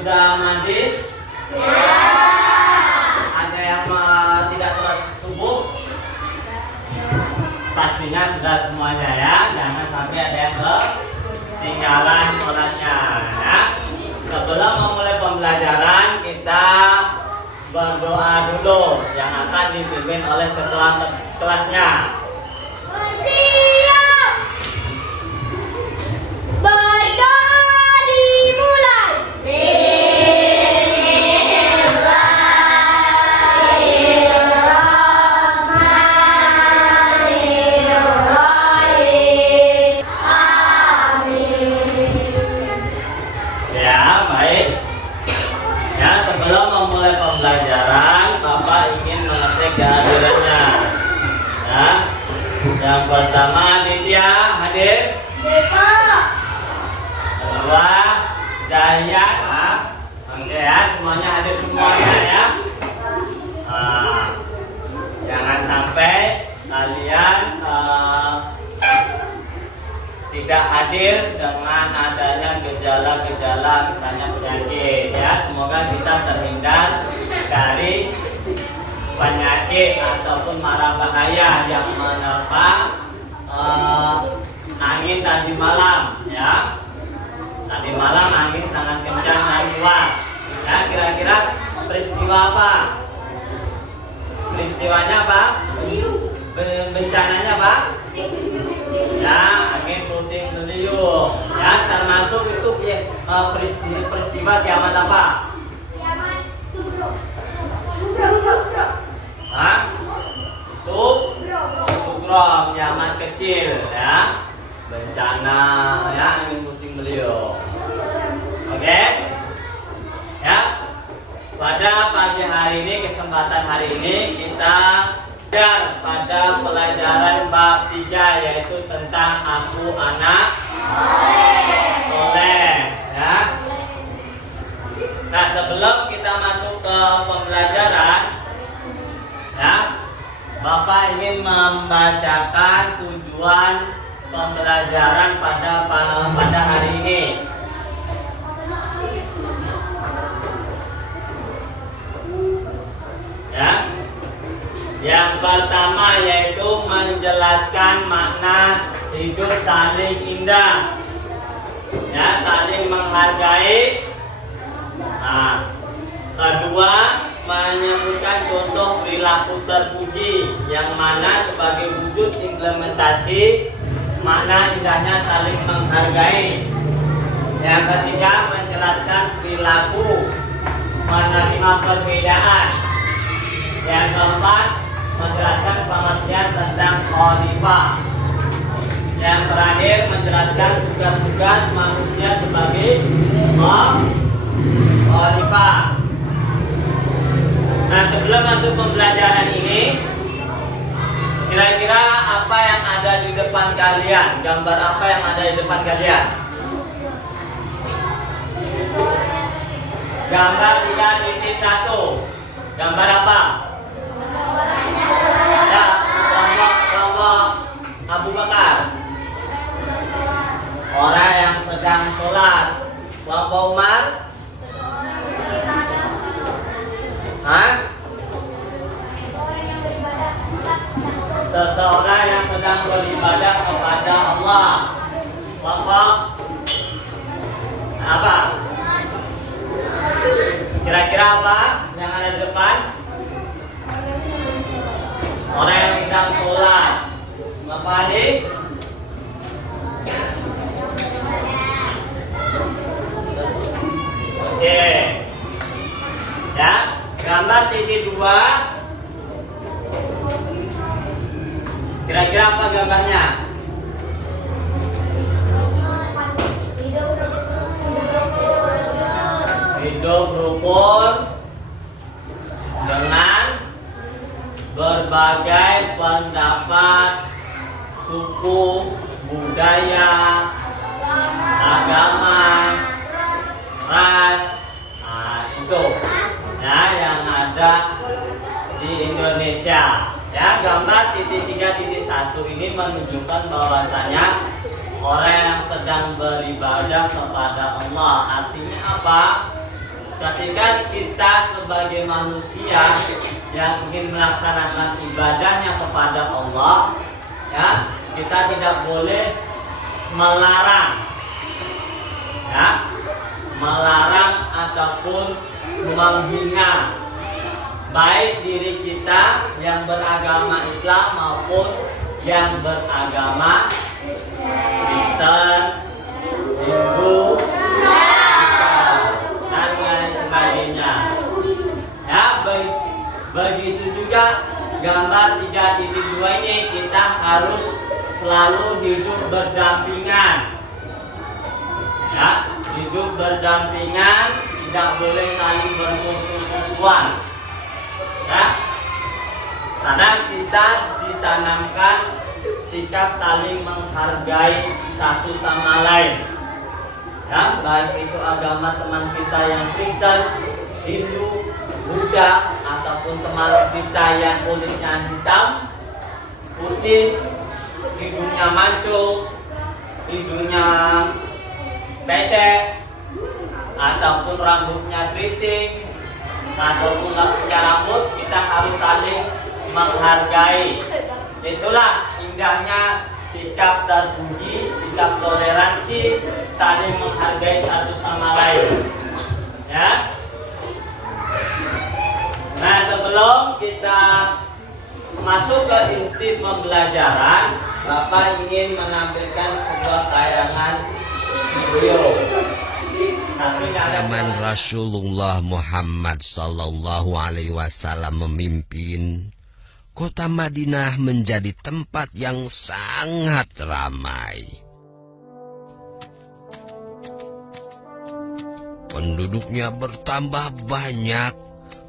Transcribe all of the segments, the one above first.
sudah mandi? Ya. Ada yang tidak sholat subuh? Pastinya sudah semuanya ya. Jangan sampai ada yang ketinggalan sholatnya ya. Sebelum memulai pembelajaran kita berdoa dulu yang akan dipimpin oleh ketua kelasnya. Berdoa dimulai. Bismillahirrahmanirrahim. Amin. Ya, baik. Ya, sebelum memulai pembelajaran, Bapak ingin mengecek kehadirannya. Ya. Yang pertama, Ditya hadir. Kedua, Dayat. Oke ya, semuanya hadir semuanya ya. Jangan sampai kalian tidak hadir dengan adanya gejala-gejala misalnya penyakit ya. Semoga kita terhindar dari penyakit ataupun mara bahaya yang menerpa angin tadi malam ya. Tadi malam angin sangat kencang dan kuat ya. Kira-kira peristiwa apa? Peristiwanya apa? Bencananya apa? Ya, angin puting beliung ya, termasuk itu peristiwa kiamat apa? Kiamat sugro. Sugro, kiamat kecil ya, bencana ya, angin puting beliung. Oke ya, pada pagi hari ini, kesempatan hari ini kita belajar pada pelajaran bab 3, yaitu tentang aku anak soleh ya. Nah, sebelum kita masuk ke pembelajaran ya, Bapak ingin membacakan tujuan pembelajaran pada hari ini. Ya. Yang pertama yaitu menjelaskan makna hidup saling indah. Ya, saling menghargai. Nah, kedua, menyebutkan contoh perilaku terpuji yang mana sebagai wujud implementasi makna indahnya saling menghargai. Yang ketiga, menjelaskan perilaku menerima perbedaan. Yang keempat, menjelaskan pengertian tentang khalifah. Yang terakhir, menjelaskan tugas-tugas manusia sebagai khalifah. Nah, sebelum masuk pembelajaran ini, kira-kira apa yang ada di depan kalian? Gambar apa yang ada di depan kalian? Gambar 3.1. Gambar apa? Ya, kelompok Abu Bakar. Orang yang sedang sholat. Kelompok Umar. Seseorang yang sedang beribadah kepada Allah. Kelompok apa? Kira-kira apa yang ada di depan? Orang yang sedang sholat. Bapak Ali? Oke. Ya, gambar titik 2. Kira-kira apa gambarnya? Hidup rukun dengan berbagai pendapat, suku, budaya, agama, ras. Nah, itu ya yang ada di Indonesia. Ya, gambar titik 3.1 ini menunjukkan bahwasanya orang yang sedang beribadah kepada Allah. Artinya apa? ketika kita sebagai manusia yang ingin melaksanakan ibadahnya kepada Allah, ya, kita tidak boleh melarang, ya, melarang ataupun menghina baik diri kita yang beragama Islam maupun yang beragama Kristen, Hindu, dan lain sebagainya. Ya, begitu juga gambar 3.2 ini, kita harus selalu hidup berdampingan. Ya, hidup berdampingan, tidak boleh saling bermusuh-musuhan. Ya, karena kita ditanamkan sikap saling menghargai satu sama lain. Ya, baik itu agama teman kita yang Kristen, Hindu, Buddha, ataupun teman kita yang kulitnya hitam, putih, hidungnya mancung, hidungnya pesek, ataupun rambutnya keriting, ataupun nggak punya rambut, kita harus saling menghargai. Itulah indahnya sikap terpuji, sikap toleransi, saling menghargai satu sama lain. Ya. Nah, sebelum kita masuk ke inti pembelajaran, Bapak ingin menampilkan sebuah tayangan video. Zaman Rasulullah Muhammad Sallallahu Alaihi Wasallam memimpin, kota Madinah menjadi tempat yang sangat ramai. Penduduknya bertambah banyak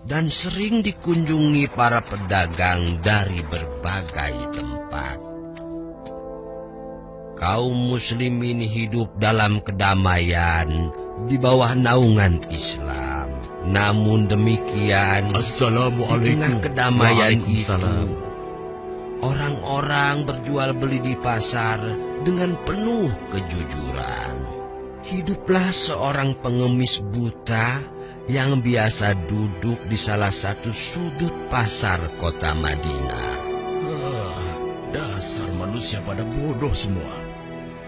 dan sering dikunjungi para pedagang dari berbagai tempat. Kaum muslimin hidup dalam kedamaian di bawah naungan Islam. Namun demikian, di tengah kedamaian itu, orang-orang berjual beli di pasar dengan penuh kejujuran. Hiduplah seorang pengemis buta yang biasa duduk di salah satu sudut pasar kota Madinah. Dasar manusia pada bodoh semua.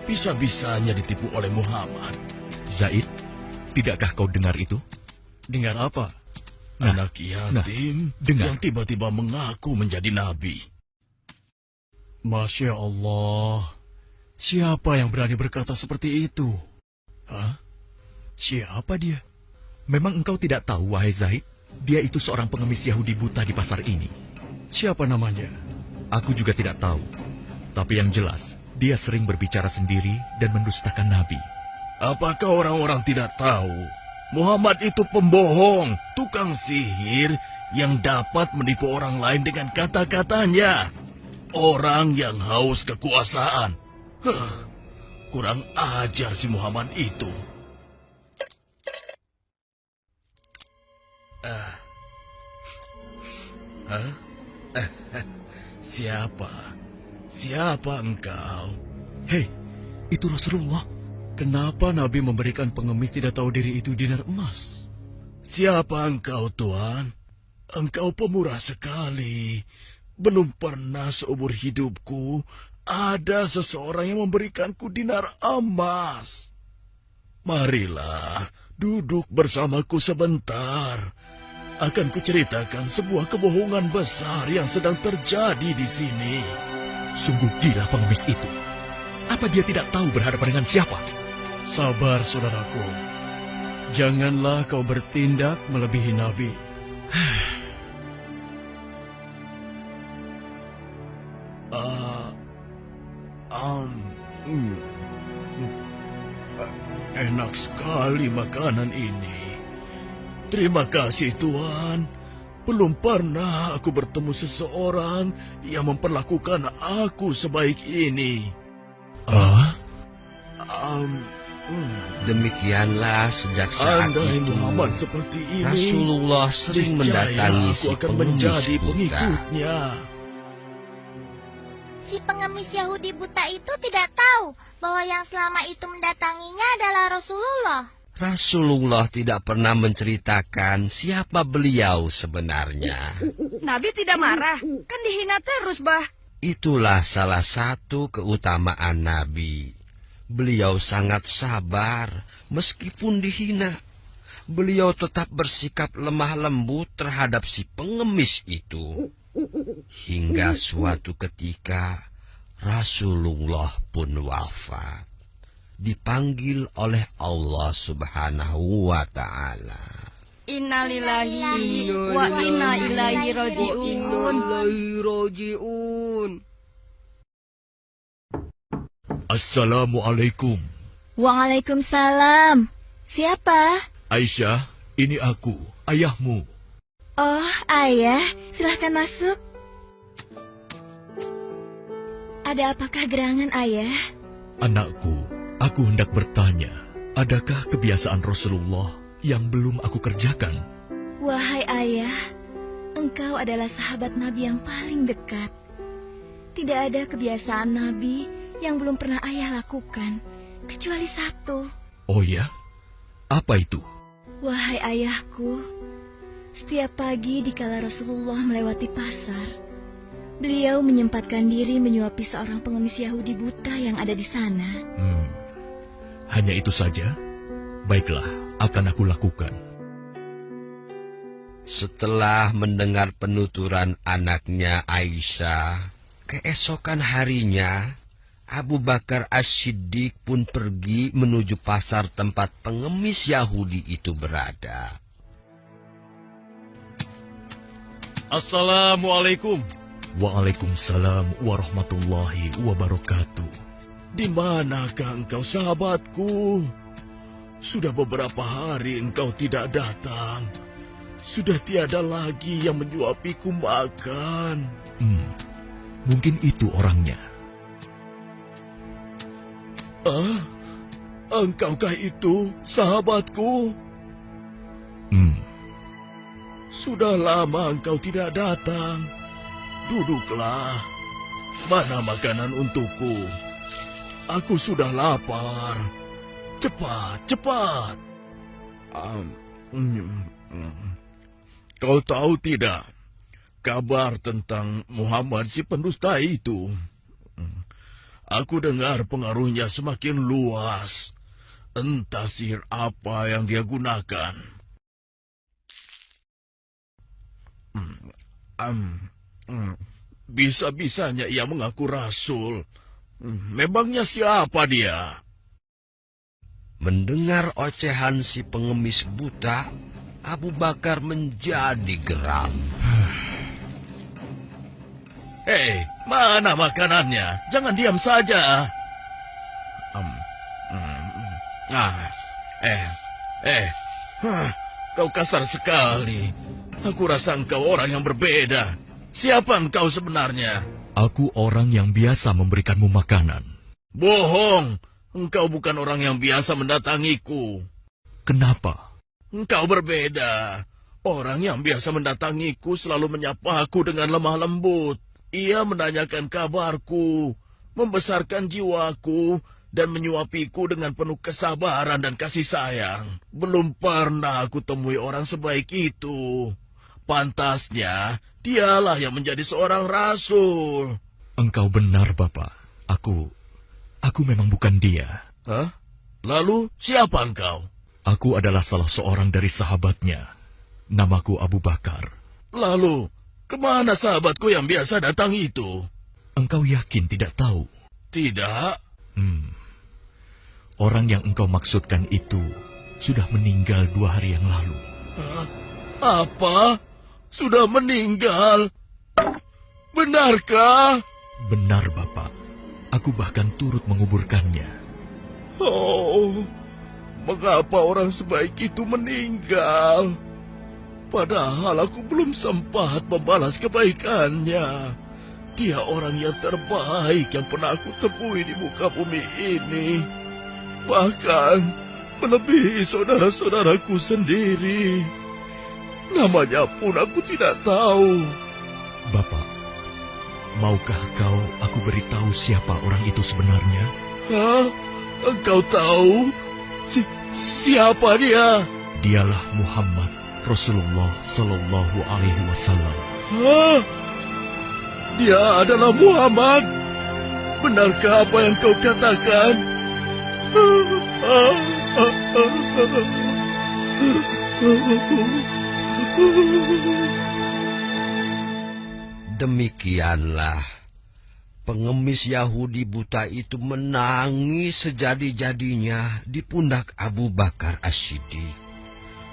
Bisa-bisanya ditipu oleh Muhammad. Zaid, tidakkah kau dengar itu? Dengar apa? Nah, Anak yatim dengar. yang tiba-tiba mengaku menjadi nabi. Masya Allah. Siapa yang berani berkata seperti itu? Hah? Siapa dia? Memang engkau tidak tahu, wahai Zaid? Dia itu seorang pengemis Yahudi buta di pasar ini. Siapa namanya? Aku juga tidak tahu. Tapi yang jelas, dia sering berbicara sendiri dan mendustakan Nabi. Apakah orang-orang tidak tahu? Muhammad itu pembohong, tukang sihir yang dapat menipu orang lain dengan kata-katanya. Orang yang haus kekuasaan. Kurang ajar si Muhammad itu. Siapa? Siapa engkau? Hei, itu Rasulullah. Kenapa Nabi memberikan pengemis tidak tahu diri itu dinar emas? Siapa engkau, Tuan? Engkau pemurah sekali. Belum pernah seumur hidupku ada seseorang yang memberikanku dinar emas. Marilah, duduk bersamaku sebentar. Akan kuceritakan sebuah kebohongan besar yang sedang terjadi di sini. Sungguh gila pengemis itu. Apa dia tidak tahu berhadapan dengan siapa? Sabar, saudaraku. Janganlah kau bertindak melebihi Nabi. Enak sekali makanan ini. Terima kasih, Tuan. Belum pernah aku bertemu seseorang yang memperlakukan aku sebaik ini. Demikianlah sejak saat Andai itu Muhammad seperti ini, Rasulullah sering niscaya mendatangi aku si akan pengemis menjadi buta. pengikutnya. Si pengemis Yahudi buta itu tidak tahu bahwa yang selama itu mendatanginya adalah Rasulullah. Rasulullah tidak pernah menceritakan siapa beliau sebenarnya. Nabi tidak marah, kan dihina terus, Bah. Itulah salah satu keutamaan Nabi. Beliau sangat sabar meskipun dihina. Beliau tetap bersikap lemah lembut terhadap si pengemis itu. Hingga suatu ketika Rasulullah pun wafat. Dipanggil oleh Allah Subhanahu wa Ta'ala. Innalillahi wa inna ilaihi raji'un. Assalamualaikum. Waalaikumsalam. Siapa? Aisyah, ini aku, ayahmu. Oh, ayah. Silahkan masuk. Ada apakah gerangan, ayah? Anakku, aku hendak bertanya, adakah kebiasaan Rasulullah yang belum aku kerjakan? Wahai ayah, engkau adalah sahabat Nabi yang paling dekat. Tidak ada kebiasaan Nabi yang belum pernah ayah lakukan, kecuali satu. Oh ya? Apa itu? Wahai ayahku, setiap pagi dikala Rasulullah melewati pasar, beliau menyempatkan diri menyuapi seorang pengemis Yahudi buta yang ada di sana. Hanya itu saja? Baiklah, akan aku lakukan. Setelah mendengar penuturan anaknya Aisyah, keesokan harinya Abu Bakar As-Siddiq pun pergi menuju pasar tempat pengemis Yahudi itu berada. Assalamualaikum. Waalaikumsalam warahmatullahi wabarakatuh. Di manakah engkau, sahabatku? Sudah beberapa hari engkau tidak datang. Sudah tiada lagi yang menyuapiku makan. Mungkin itu orangnya. Engkaukah itu sahabatku? Sudah lama engkau tidak datang. Duduklah. Mana makanan untukku? Aku sudah lapar. Cepat, cepat. Kau tahu tidak kabar tentang Muhammad si pendusta itu? Aku dengar pengaruhnya semakin luas. Entah sihir apa yang dia gunakan. Bisa-bisanya ia mengaku rasul. Memangnya siapa dia? Mendengar ocehan si pengemis buta, Abu Bakar menjadi geram. Hei, mana makanannya? Jangan diam saja. Kau kasar sekali. Aku rasa engkau orang yang berbeda. Siapa engkau sebenarnya? Aku orang yang biasa memberikanmu makanan. Bohong. Engkau bukan orang yang biasa mendatangiku. Kenapa? Engkau berbeda. Orang yang biasa mendatangiku selalu menyapaku dengan lemah lembut. Ia menanyakan kabarku, membesarkan jiwaku, dan menyuapiku dengan penuh kesabaran dan kasih sayang. Belum pernah aku temui orang sebaik itu. Pantasnya, dialah yang menjadi seorang rasul. Engkau benar, Bapak. Aku memang bukan dia. Hah? Lalu, siapa engkau? Aku adalah salah seorang dari sahabatnya. Namaku Abu Bakar. Lalu, kemana sahabatku yang biasa datang itu? Engkau yakin tidak tahu? Tidak. Orang yang engkau maksudkan itu sudah meninggal 2 hari yang lalu. Apa? Sudah meninggal? Benarkah? Benar, Bapak. Aku bahkan turut menguburkannya. Oh, mengapa orang sebaik itu meninggal? Padahal aku belum sempat membalas kebaikannya. Dia orang yang terbaik yang pernah aku temui di muka bumi ini. Bahkan melebihi saudara-saudaraku sendiri. Namanya pun aku tidak tahu. Bapak, maukah aku beritahu siapa orang itu sebenarnya? Hah? Engkau tahu? Siapa dia? Dialah Muhammad Rasulullah Sallallahu Alaihi Wasallam. Hah? Dia adalah Muhammad. Benarkah apa yang kau katakan? Demikianlah pengemis Yahudi buta itu menangis sejadi-jadinya di pundak Abu Bakar As-Siddiq.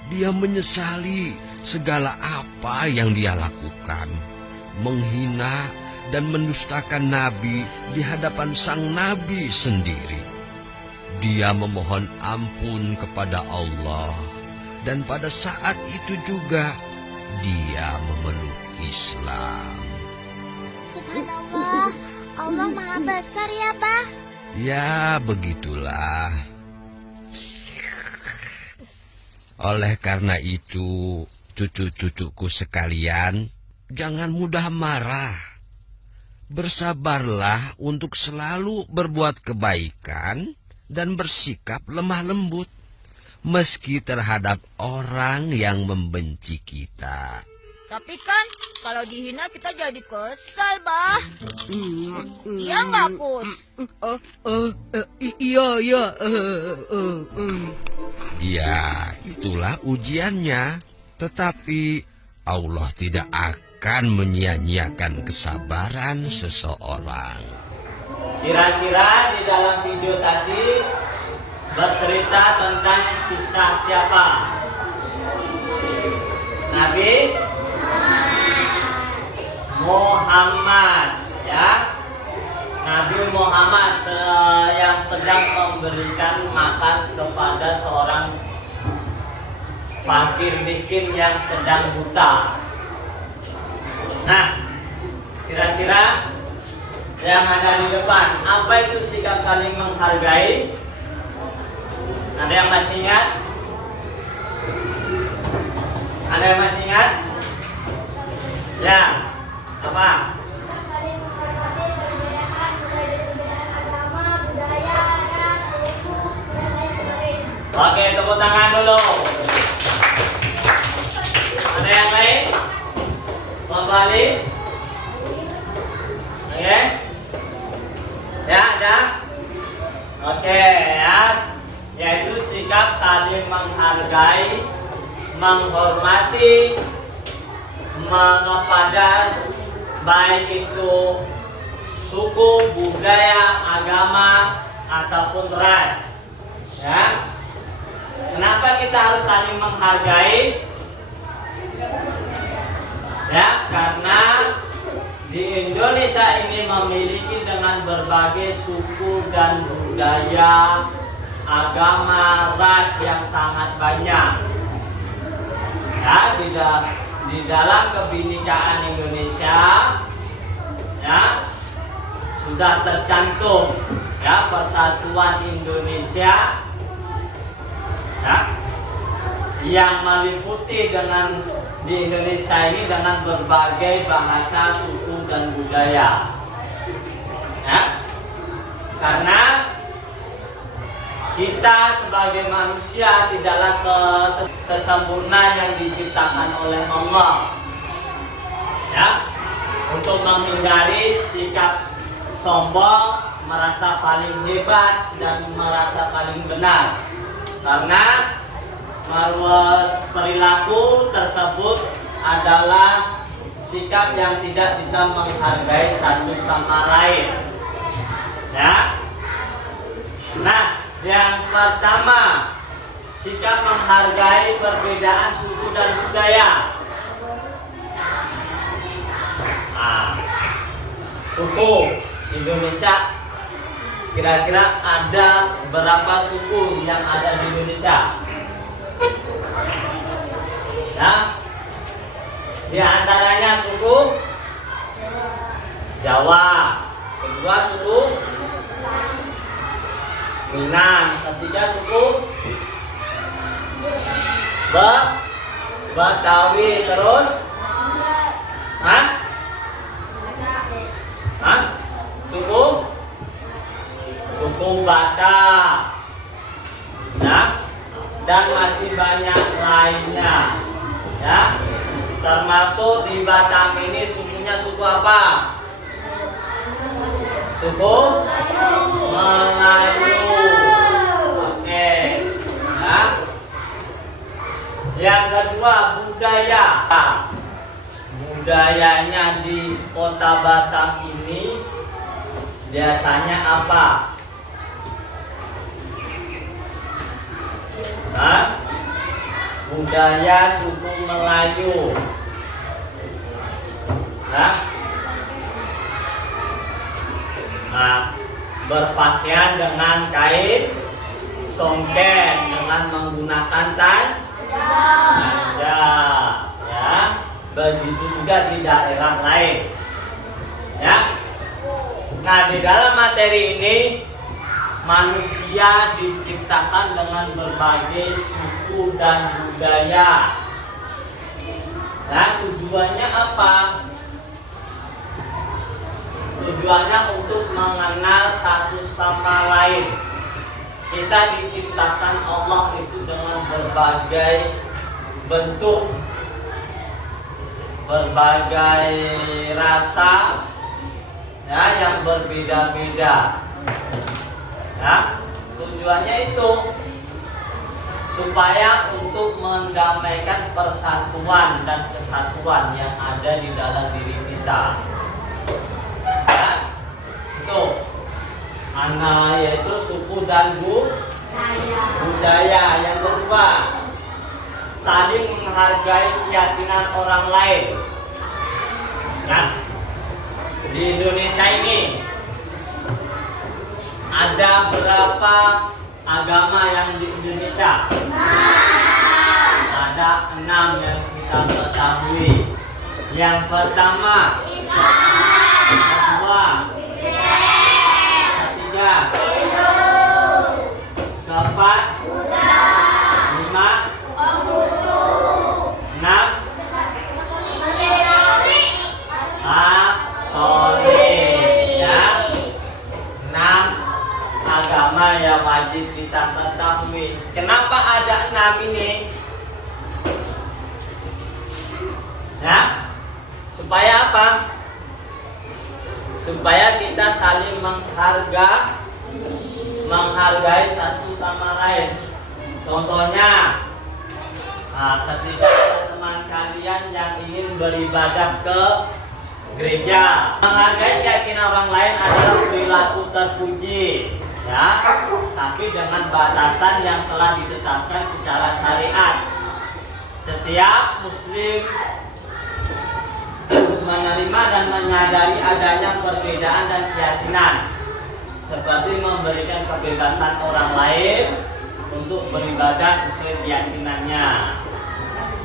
Dia menyesali segala apa yang dia lakukan, menghina dan mendustakan Nabi di hadapan sang Nabi sendiri. Dia memohon ampun kepada Allah, dan pada saat itu juga dia memeluk Islam. Subhanallah, Allah Maha Besar ya, Pak. Ya, begitulah. Oleh karena itu, cucu-cucuku sekalian, jangan mudah marah. Bersabarlah untuk selalu berbuat kebaikan dan bersikap lemah lembut, meski terhadap orang yang membenci kita. Tapi kan kalau dihina kita jadi kesal, Bah. Iya nggak, Kus? Ya, itulah ujiannya. Tetapi Allah tidak akan menyia-nyiakan kesabaran seseorang. Kira-kira di dalam video tadi bercerita tentang kisah siapa? Nabi Muhammad, ya. Nabi Muhammad yang sedang memberikan makan kepada seorang fakir miskin yang sedang buta. Nah, kira-kira yang ada di depan, apa itu sikap saling menghargai? Ada yang masih ingat? Ada yang masih ingat? Ya, apa? Saling menghormati perbedaan, mulai dari perbedaan agama, budaya, ras, suku, dan lain sebagainya. Oke, tepuk tangan dulu. Ada yang lain? Kembali. Oke. Ya, ada. Oke, ya. Yaitu sikap saling menghargai, menghormati, kepada baik itu suku, budaya, agama, ataupun ras. Ya. Kenapa kita harus saling menghargai? Ya, karena di Indonesia ini memiliki dengan berbagai suku dan budaya, agama, ras yang sangat banyak. Ya, di dalam kebinekaan Indonesia, ya, sudah tercantum, ya, Persatuan Indonesia, ya, yang meliputi dengan di Indonesia ini dengan berbagai bahasa, suku dan budaya. Ya. Karena kita sebagai manusia tidaklah sesempurna yang diciptakan oleh Allah. Ya. Untuk menghindari sikap sombong, merasa paling hebat dan merasa paling benar. Karena perilaku tersebut adalah sikap yang tidak bisa menghargai satu sama lain. Ya. Nah, yang pertama, sikap menghargai perbedaan suku dan budaya. Suku Indonesia, kira-kira ada berapa suku yang ada di Indonesia? Nah, di antaranya suku Jawa, kedua suku Minang, ketiga suku Betawi, terus suku Batak. Nah, dan masih banyak lainnya. Ya, termasuk di Batam ini sukunya suku apa? Suku Melayu. Oke. Ya. Yang kedua, budaya. Budayanya di kota Batam ini biasanya apa? Hah? Budaya suku Melayu. Nah, berpakaian dengan kain songket dengan menggunakan tanda. Ya, begitu juga di daerah lain. Ya. Nah, di dalam materi ini manusia diciptakan dengan berbagai suku dan budaya. Nah, tujuannya apa? Tujuannya untuk mengenal satu sama lain. Kita diciptakan Allah itu dengan berbagai bentuk, berbagai rasa, ya, yang berbeda-beda. Ya, tujuannya itu supaya untuk mendamaikan persatuan dan kesatuan yang ada di dalam diri kita. Ya, itu yaitu suku dan budaya. Yang kedua, saling menghargai keyakinan orang lain. Nah, di Indonesia ini ada berapa agama yang di Indonesia? Ada 6 yang kita ketahui. Yang pertama, yang kedua, ketiga, keempat, 5, 6, Katolik. Ya, 6 agama yang wajib kita ketahui. Kenapa ada 6 ini? Ya, supaya apa? Supaya kita saling menghargai satu sama lain. Contohnya, ketika teman kalian yang ingin beribadah ke gereja, menghargai keyakinan orang lain adalah perilaku terpuji, ya, tapi dengan batasan yang telah ditetapkan secara syariat. Setiap muslim menerima dan menyadari adanya perbedaan dan keyakinan, seperti memberikan kebebasan orang lain untuk beribadah sesuai keyakinannya.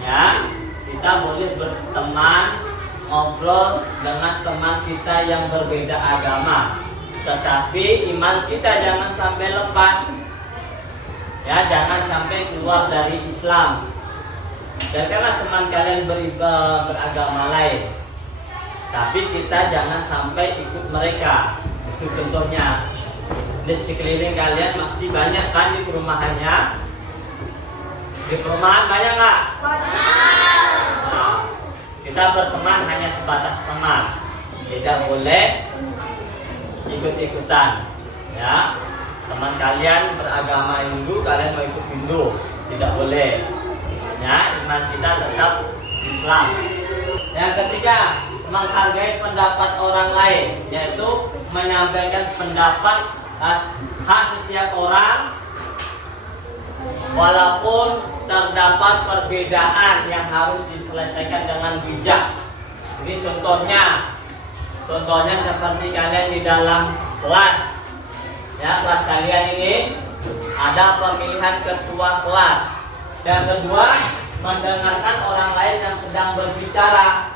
Ya, kita boleh berteman, ngobrol dengan teman kita yang berbeda agama, tetapi iman kita jangan sampai lepas. Ya, jangan sampai keluar dari Islam. Dan karena teman kalian beragama lain, tapi kita jangan sampai ikut mereka. Itu contohnya. Di sekeliling kalian pasti banyak kan di perumahannya? Di perumahan banyak nggak? Nah, kita berteman hanya sebatas teman, tidak boleh ikut-ikutan. Ya, teman kalian beragama Hindu, kalian mau ikut Hindu, tidak boleh. Ya, iman kita tetap Islam. Yang ketiga, menghargai pendapat orang lain, yaitu menyampaikan pendapat hak setiap orang, walaupun terdapat perbedaan yang harus diselesaikan dengan bijak. Ini contohnya seperti kalian di dalam kelas. Ya, kelas kalian ini ada pemilihan ketua kelas. Yang kedua, mendengarkan orang lain yang sedang berbicara.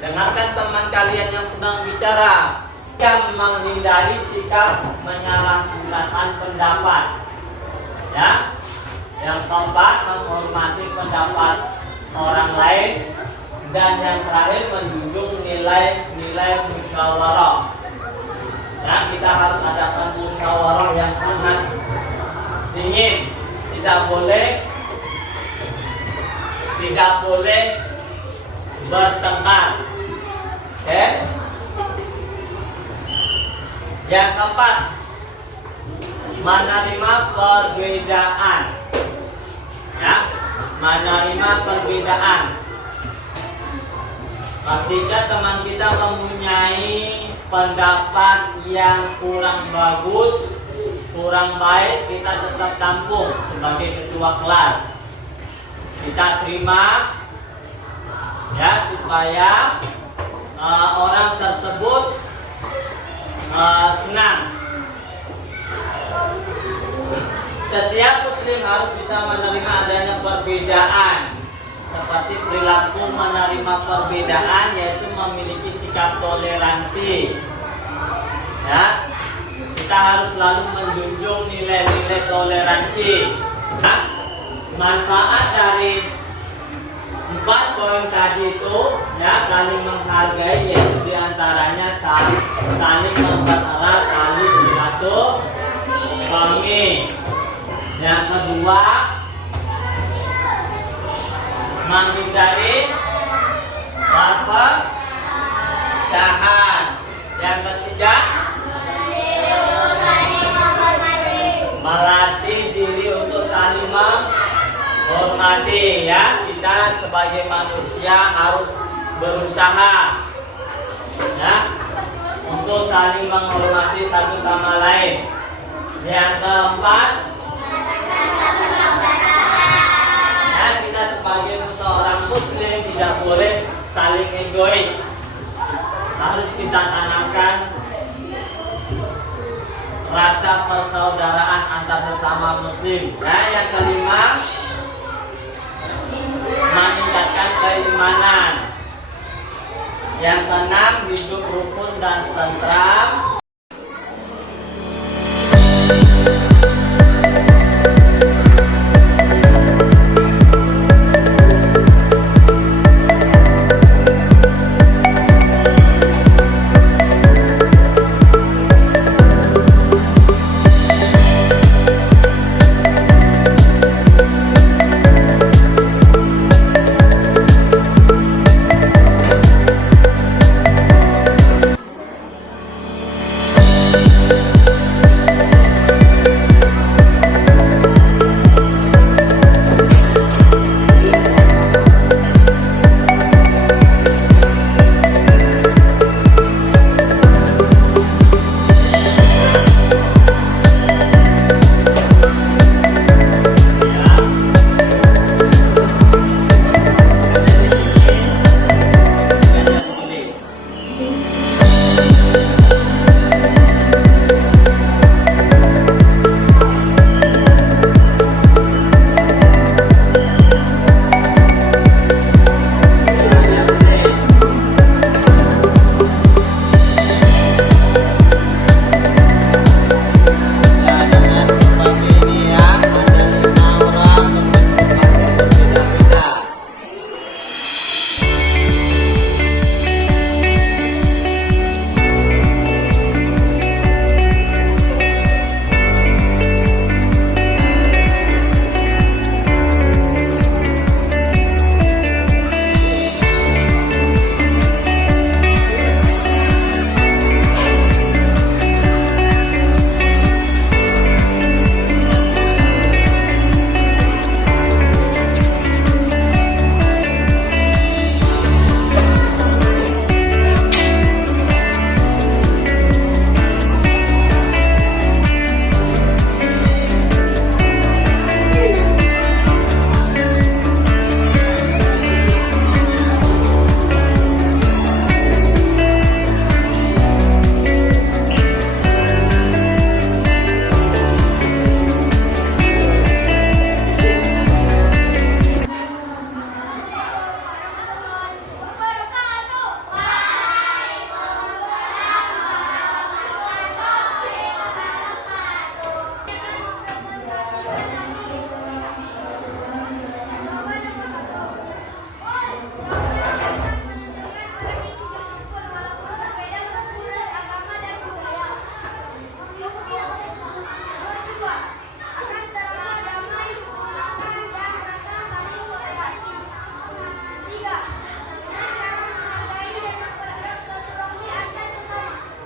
Dengarkan teman kalian yang sedang bicara. Yang menghindari sikap menyalahgunakan pendapat. Ya. Yang keempat, menghormati pendapat orang lain. Dan yang terakhir, menjunjung nilai-nilai musyawarah. Ya, kita harus adakan musyawarah yang sangat dingin. tidak boleh bertengkar. Oke? Yang keempat, menerima perbedaan. Ya, menerima perbedaan. Ketika teman kita mempunyai pendapat yang kurang bagus, kurang baik, kita tetap tampung sebagai ketua kelas. Kita terima, ya, supaya orang tersebut senang. Setiap muslim harus bisa menerima adanya perbedaan. Seperti perilaku menerima perbedaan, yaitu memiliki sikap toleransi. Ya, kita harus selalu menjunjung nilai-nilai toleransi. Nah, manfaat dari 4 poin tadi itu, ya, saling menghargai, yaitu diantaranya saling mempererat tali silaturahmi. Yang kedua, menghindari perpecahan. Yang ketiga, melatih diri untuk saling menghormati. Ya, kita sebagai manusia harus berusaha, ya, untuk saling menghormati satu sama lain. Yang keempat, ya, kita sebagai seorang muslim tidak boleh saling egois. Harus kita tanamkan rasa persaudaraan antar sesama muslim. Ya, yang kelima, meningkatkan keimanan. Yang keenam, hidup rukun dan tentram.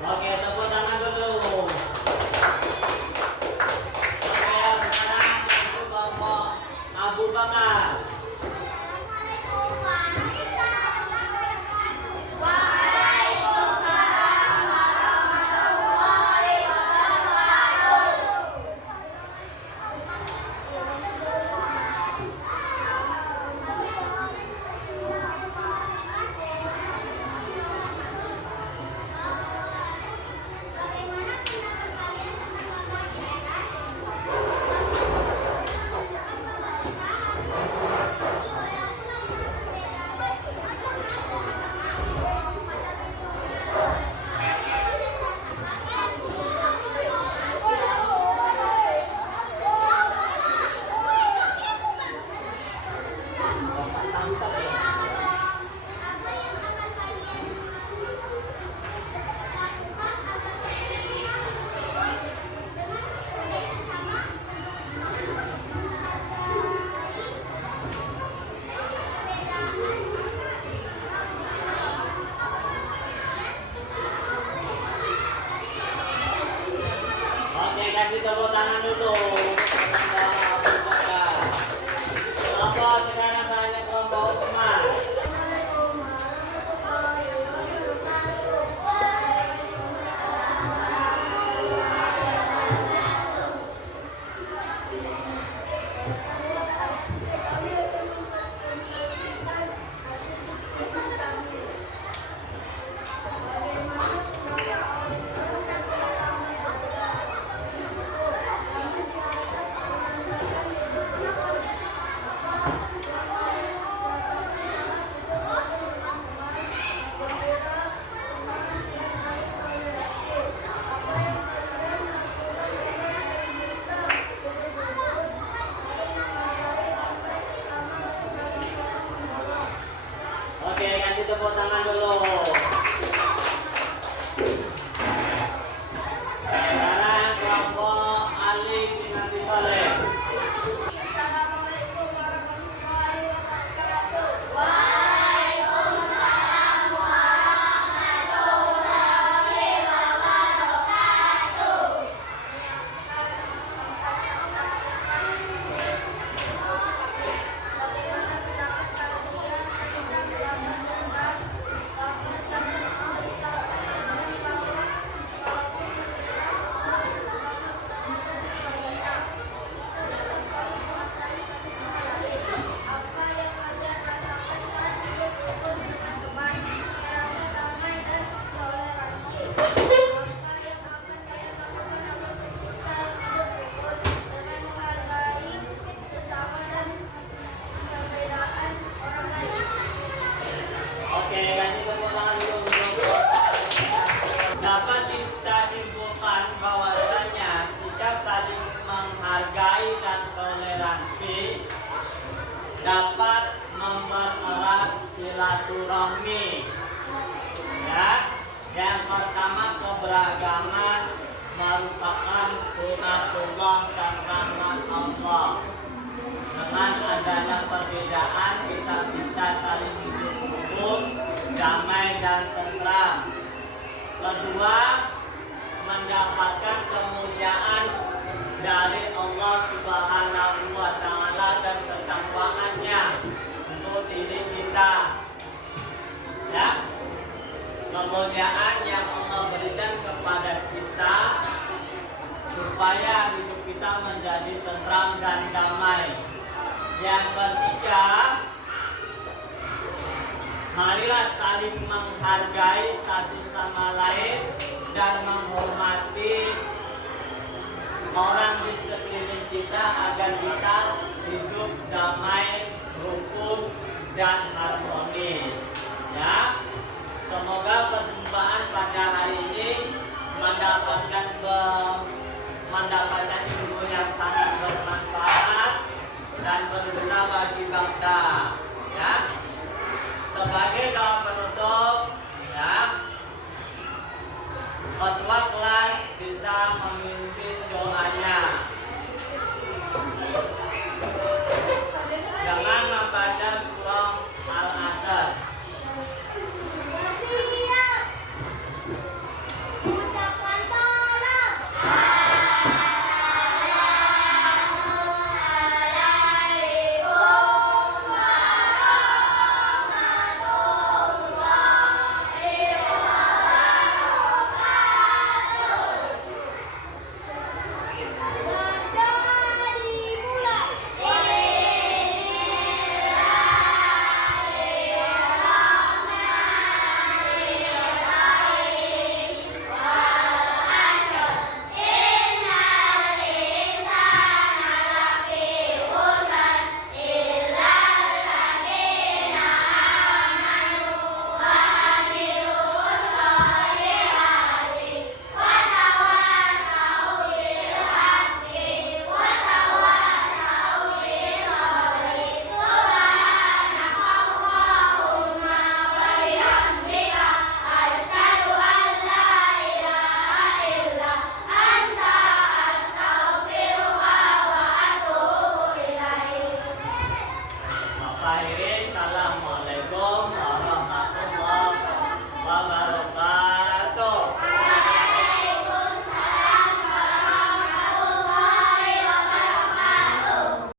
Oke, tepuk tangan dulu. Oke, sekarang untuk kelompok Abu Bakar. Oke, kasih tepuk tangan dulu. Kelompok Abu Bakar. Kelompok sekarang saatnya kelompok Utsman. Oke, kasih tepuk tangan dulu. Sekarang kelompok Ali bin Abi Thalib. Oke, kasih tepuk tangan dulu untuk dapat kita simpulkan bahwasanya sikap saling menghargai dan toleransi dapat mempererat silaturahmi. Ya, yang pertama keberagaman merupakan sunatullah dan rahmat Allah. Dengan adanya perbedaan kita bisa saling hidup rukun, damai dan tentram. Kedua, mendapatkan kemuliaan dari Allah Subhanahu wa Ta'ala dan ketakwaannya untuk diri kita. Ya, kemuliaan yang Allah berikan kepada kita supaya hidup kita menjadi tentram dan damai. Yang ketiga, marilah saling menghargai satu sama lain dan menghormati orang di sekeliling kita agar kita hidup damai, rukun, dan harmonis. Ya, semoga perjumpaan pada hari ini mendapatkan ilmu yang sangat bermanfaat dan berguna bagi bangsa. Ya, sebagai doa penutup, ya, ketua kelas bisa memimpin doanya. Jangan membaca surah Al-Asr. Pak Irin